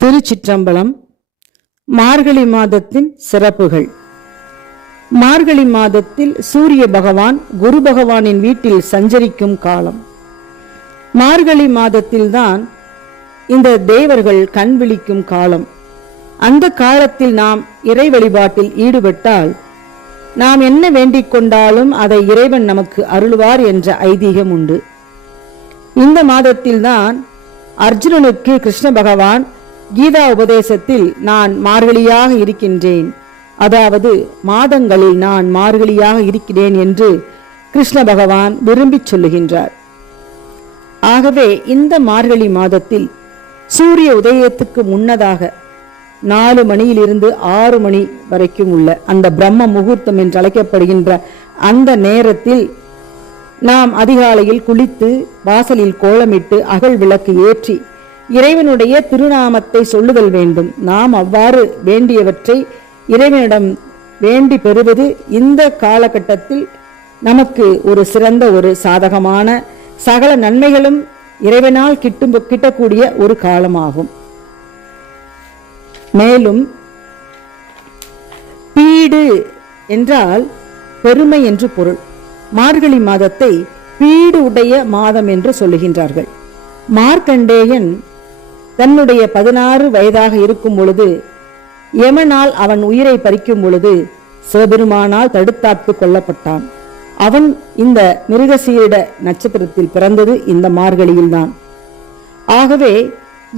திருச்சிற்றம்பலம் மார்கழி மாதத்தின் சிறப்புகள். மார்கழி மாதத்தில் சூரிய பகவான் குரு பகவானின் வீட்டில் சஞ்சரிக்கும் காலம். மார்கழி மாதத்தில்தான் இந்த தேவர்கள் கண் விழிக்கும் காலம். அந்த காலத்தில் நாம் இறை வழிபாட்டில் ஈடுபட்டால் நாம் என்ன வேண்டிக் கொண்டாலும் அதை இறைவன் நமக்கு அருள்வார் என்ற ஐதீகம் உண்டு. இந்த மாதத்தில்தான் அர்ஜுனனுக்கு கிருஷ்ண பகவான் கீதா உபதேசத்தில் நான் மார்கழியாக இருக்கின்றேன். அதாவது மாதங்களில் நான் மார்கழியாக இருக்கிறேன் என்று கிருஷ்ண பகவான் விரும்பிச் சொல்லுகின்றார். ஆகவே இந்த மார்கழி மாதத்தில் சூரிய உதயத்துக்கு முன்னதாக நாலு மணியிலிருந்து ஆறு மணி வரைக்கும் உள்ள அந்த பிரம்ம முகூர்த்தம் என்று அழைக்கப்படுகின்ற அந்த நேரத்தில் நாம் அதிகாலையில் குளித்து வாசலில் கோலமிட்டு அகல் விளக்கு ஏற்றி இறைவனுடைய திருநாமத்தை சொல்லுதல் வேண்டும். நாம் அவ்வாறு வேண்டியவற்றை இறைவனிடம் வேண்டி பெறுவது இந்த காலகட்டத்தில் நமக்கு ஒரு சிறந்த ஒரு சாதகமான சகல நன்மைகளும் இறைவனால் கிட்டும் கிட்டக்கூடிய ஒரு காலமாகும். மேலும் பீடு என்றால் பெருமை என்று பொருள். மார்கழி மாதத்தை பீடு உடைய மாதம் என்று சொல்லுகின்றார்கள். மார்க்கண்டேயன் தன்னுடைய பதினாறு வயதாக இருக்கும் பொழுது யமனால் அவன் உயிரை பறிக்கும் பொழுது சிவபெருமானால் தடுத்தாட்டு கொல்லப்பட்டான். அவன் இந்த மிருகசீரிட நட்சத்திரத்தில் பிறந்தது இந்த மார்கழியில்தான். ஆகவே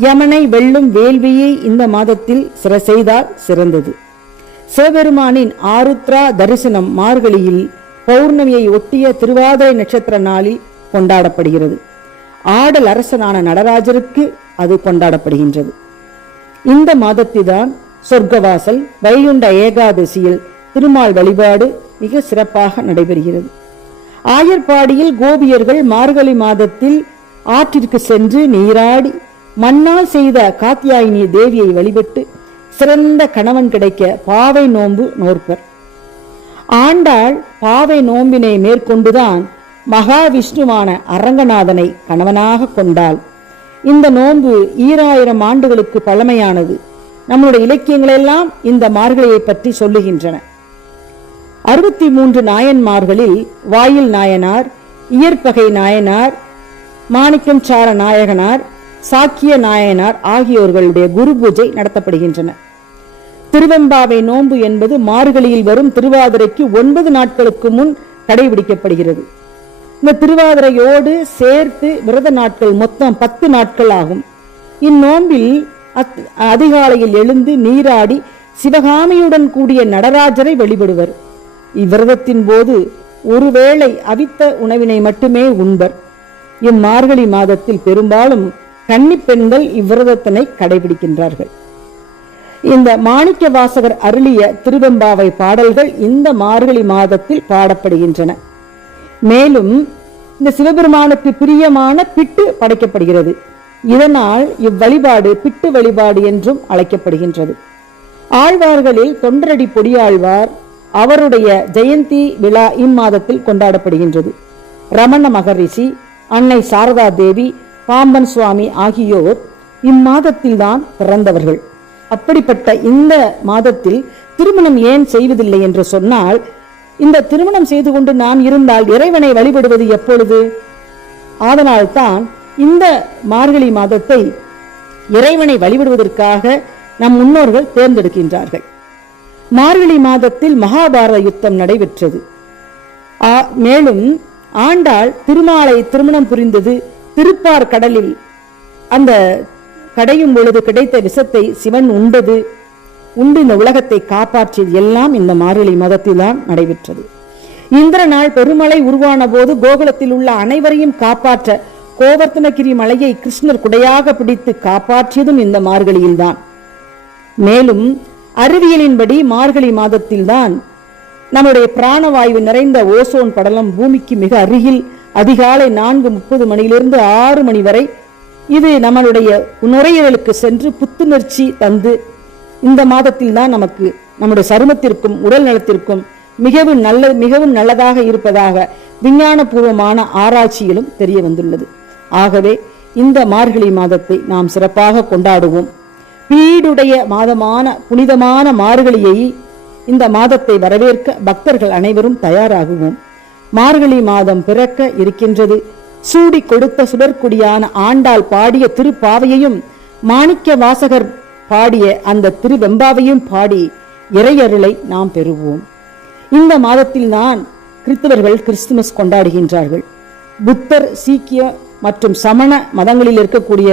யமனை வெல்லும் வேள்வியை இந்த மாதத்தில் சிற செய்தால் சிறந்தது. சிவபெருமானின் ஆருத்ரா தரிசனம் மார்கழியில் பௌர்ணமியை ஒட்டிய திருவாதிரை நட்சத்திர நாளில் கொண்டாடப்படுகிறது. ஆடல் அரசனான நடராஜருக்கு அது கொண்டாடப்படுகின்றது. இந்த மாதத்தில்தான் சொர்க்கவாசல் வைகுண்ட ஏகாதசியில் திருமால் வழிபாடு மிக சிறப்பாக நடைபெறுகிறது. ஆயர்பாடியில் கோபியர்கள் மார்கழி மாதத்தில் ஆற்றிற்கு சென்று நீராடி மண்ணால் செய்த காத்தியாயினி தேவியை வழிபட்டு சிறந்த கணவன் கிடைக்க பாவை நோன்பு நோற்பர். ஆண்டாள் பாவை நோம்பினை மேற்கொண்டுதான் மகாவிஷ்ணுவான அரங்கநாதனை கணவனாக கொண்டாள். இந்த நோன்பு ஈராயிரம் ஆண்டுகளுக்கு பழமையானது. நம்முடைய இலக்கியங்களெல்லாம் இந்த மார்கழியை பற்றி சொல்லுகின்றன. அறுபத்தி மூன்று நாயன்மார்களில் வாயில் நாயனார் இயற்பகை நாயனார் மாணிக்கம் சார நாயகனார் சாக்கிய நாயனார் ஆகியோர்களுடைய குரு பூஜை நடத்தப்படுகின்றன. திருவெம்பாவை நோன்பு என்பது மார்கழியில் வரும் திருவாதிரைக்கு ஒன்பது நாட்களுக்கு முன் கடைபிடிக்கப்படுகிறது. இந்த திருவாதிரையோடு சேர்த்து விரத நாட்கள் மொத்தம் பத்து நாட்கள் ஆகும் இந்நோம்பில் அதிகாலையில் எழுந்து நீராடி சிவகாமியுடன் கூடிய நடராஜரை வழிபடுவர். இவ்விரதத்தின் போது ஒருவேளை அவித்த உணவினை மட்டுமே உண்பர். இம்மார்கழி மாதத்தில் பெரும்பாலும் கன்னிப்பெண்கள் இவ்விரதத்தினை கடைபிடிக்கின்றார்கள். இந்த மாணிக்க வாசகர் அருளிய திருவெம்பாவை பாடல்கள் இந்த மார்கழி மாதத்தில் பாடப்படுகின்றன. மேலும் இந்த சிவபெருமானுக்கு பிரியமான பிட்டு படைக்கப்படுகிறது. இதனால் இவ்வழிபாடு பிட்டு வழிபாடு என்றும் அழைக்கப்படுகின்றது. ஆழ்வார்களில் தொண்டரடி பொடியாழ்வார் அவருடைய ஜெயந்தி விழா இம்மாதத்தில் கொண்டாடப்படுகின்றது. ரமண மகரிஷி அன்னை சாரதா தேவி பாம்பன் சுவாமி ஆகியோர் இம்மாதத்தில்தான் பிறந்தவர்கள். அப்படிப்பட்ட இந்த மாதத்தில் திருமணம் ஏன் செய்வதில்லை என்று சொன்னால் இந்த திருமணம் செய்து கொண்டு நான் இருந்தால் இறைவனை வழிபடுவது எப்பொழுது? ஆதலால்தான் இந்த மார்கழி மாதத்தை இறைவனை வழிபடுவதற்காக நம் முன்னோர்கள் தேர்ந்தெடுக்கின்றார்கள். மார்கழி மாதத்தில் மகாபாரத யுத்தம் நடைபெற்றது. ஆ- மேலும் ஆண்டாள் திருமாலை திருமணம் புரிந்தது திருப்பார் கடலில் அந்த கடையும் பொழுது கிடைத்த விஷத்தை சிவன் உண்டது. உண்டு இந்த உலகத்தை காப்பாற்றியது எல்லாம் இந்த மார்கழி மாதத்தில்தான் நடைபெற்றது. இந்திர நாள் பெருமழை உருவான போது கோகுலத்தில் உள்ள அனைவரையும் காப்பாற்ற கோவர்த்தனகிரி மலையை கிருஷ்ணர் குடையாக பிடித்து காப்பாற்றியதும் இந்த மார்கழியில்தான். மேலும் அறிவியலின்படி மார்கழி மாதத்தில்தான் நம்முடைய பிராணவாயு நிறைந்த ஓசோன் படலம் பூமிக்கு மிக அருகில் அதிகாலை நான்கு முப்பது மணியிலிருந்து ஆறு மணி வரை இது நம்மளுடைய நுரையீரலுக்கு சென்று புத்துணர்ச்சி தந்து இந்த மாதத்தில் தான் நமக்கு நம்முடைய சருமத்திற்கும் உடல் நலத்திற்கும் மிகவும் நல்ல மிகவும் நல்லதாக இருப்பதாக விஞ்ஞானபூர்வமான ஆராய்ச்சியிலும் தெரிய வந்துள்ளது. ஆகவே இந்த மார்கழி மாதத்தை நாம் சிறப்பாக கொண்டாடுவோம். பீடுடைய மாதமான புனிதமான மார்கழியை இந்த மாதத்தை வரவேற்க பக்தர்கள் அனைவரும் தயாராகுவோம். மார்கழி மாதம் பிறக்க இருக்கின்றது. சூடி கொடுத்த சுடற்குடியான ஆண்டாள் பாடிய திருப்பாவையையும் மாணிக்க வாசகர் பாடிய அந்த திருவெம்பாவையும் பாடி இறையருளை நாம் பெறுவோம். இந்த மாதத்தில் தான் கிறிஸ்தவர்கள் கிறிஸ்துமஸ் கொண்டாடுகின்றார்கள். புத்தர் சீக்கிய மற்றும் சமண மதங்களில் இருக்கக்கூடிய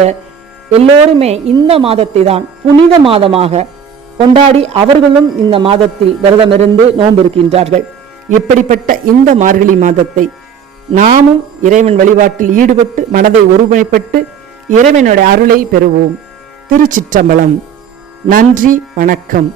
எல்லோருமே இந்த மாதத்தை தான் புனித மாதமாக கொண்டாடி அவர்களும் இந்த மாதத்தில் விரதமிருந்து நோம்பிருக்கின்றார்கள் இப்படிப்பட்ட இந்த மார்கழி மாதத்தை நாமும் இறைவன் வழிபாட்டில் ஈடுபட்டு மனதை ஒருமுனைப்பட்டு இறைவனுடைய அருளை பெறுவோம். திருச்சிற்றம்பலம். நன்றி வணக்கம்.